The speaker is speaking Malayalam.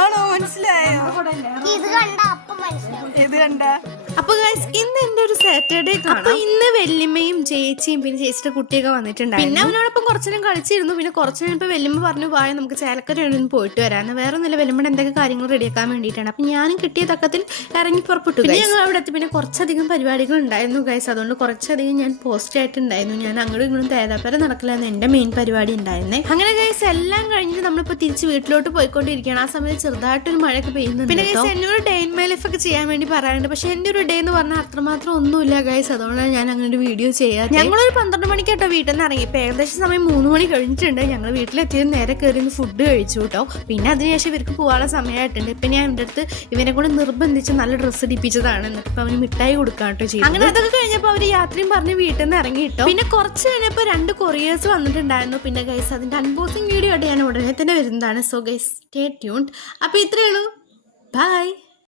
ആണോ? മനസ്സിലായോ? ഇത് കണ്ട. അപ്പൊ ഇന്ന് എന്റെ ഒരു സാറ്റർഡേ കാണാം. ഇന്ന് വെല്ലിമ്മയും ചേച്ചിയും പിന്നെ ചേച്ചിയുടെ കുട്ടിയൊക്കെ വന്നിട്ടുണ്ടായിരുന്നു. പിന്നെ അവനോടൊപ്പം കുറച്ചേരം കളിച്ചിരുന്നു. പിന്നെ കുറച്ചു നേരം ഇപ്പൊ വെല്ലിമ്മ പറഞ്ഞു പോയ നമുക്ക് ചേലക്കര പോയിട്ട് വരാന്ന്. വേറെ ഒന്നുമില്ല, വെല്ലിമ്മയുടെ എന്തൊക്കെ കാര്യങ്ങൾ റെഡിയാക്കാൻ വേണ്ടിയിട്ടാണ്. അപ്പൊ ഞാനും കിട്ടിയ തക്കത്തിൽ ഇറങ്ങി പുറപ്പെട്ടു. പിന്നെ ഞങ്ങൾ അവിടെ എത്തി. പിന്നെ കുറച്ചധികം പരിപാടികൾ ഉണ്ടായിരുന്നു ഗൈസ്. അതുകൊണ്ട് കുറച്ചധികം ഞാൻ പോസ്റ്റ് ആയിട്ടുണ്ടായിരുന്നു. ഞാൻ അങ്ങോട്ടും ഇങ്ങോട്ടും തേതാപ്പര നടക്കലായിരുന്നു എന്റെ മെയിൻ പരിപാടി ഉണ്ടായിരുന്നേ. അങ്ങനെ ഗൈസ് എല്ലാം കഴിഞ്ഞിട്ട് നമ്മളിപ്പോ തിരിച്ച് വീട്ടിലോട്ട് പോയിക്കൊണ്ടിരിക്കുകയാണ്. ആ സമയത്ത് ചെറുതായിട്ടൊരു മഴയൊക്കെ പെയ്യുന്നുണ്ട്. പിന്നെ ഗൈസ് എന്നോട് ഡേ ഇൻ മൈ ലൈഫ് ഒക്കെ ചെയ്യാൻ വേണ്ടി പറയാറുണ്ട്. പക്ഷെ എന്റെ ഒരു ഡേ എന്ന് പറഞ്ഞാൽ അത്രമാത്രം ഒന്നുമില്ല ഗൈസ്. അതുകൊണ്ടാണ് ഞാൻ അങ്ങനെ ഒരു വീഡിയോ ചെയ്യാറ്. ഞങ്ങളൊരു 12 മണിക്കാട്ടോ വീട്ടിൽ നിന്ന് ഇറങ്ങി. ഇപ്പൊ ഏകദേശം സമയം 3 മണി കഴിഞ്ഞിട്ടുണ്ട്. ഞങ്ങൾ വീട്ടിലെത്തിയത് നേരെ കയറി ഫുഡ് കഴിച്ചു കേട്ടോ. പിന്നെ അതിനുശേഷം ഇവർക്ക് പോകാനുള്ള സമയമായിട്ടുണ്ട്. ഇപ്പൊ ഞാൻ എൻ്റെ അടുത്ത് ഇവനെ കൂടെ നിർബന്ധിച്ച് നല്ല ഡ്രസ്സ് ഇടിപ്പിച്ചതാണ്. എന്നിട്ട് ഇപ്പൊ അവന് മിഠായി കൊടുക്കാൻ കേട്ടോ ചെയ്തു. അങ്ങനെ അതൊക്കെ കഴിഞ്ഞപ്പോൾ അവര് യാത്രയും പറഞ്ഞ് വീട്ടിൽ നിന്ന് ഇറങ്ങി കിട്ടോ. പിന്നെ കുറച്ച് കഴിഞ്ഞപ്പോൾ 2 കൊറിയേഴ്സ് വന്നിട്ടുണ്ടായിരുന്നു. പിന്നെ ഗൈസ് അതിന്റെ അൺബോക്സിംഗ് വീഡിയോ ആയിട്ട് ഞാൻ ഉടനെ തന്നെ വരുന്നതാണ്. So guys stay tuned. അപ്പൊ ഇത്രയേ ഉള്ളൂ. ബൈ.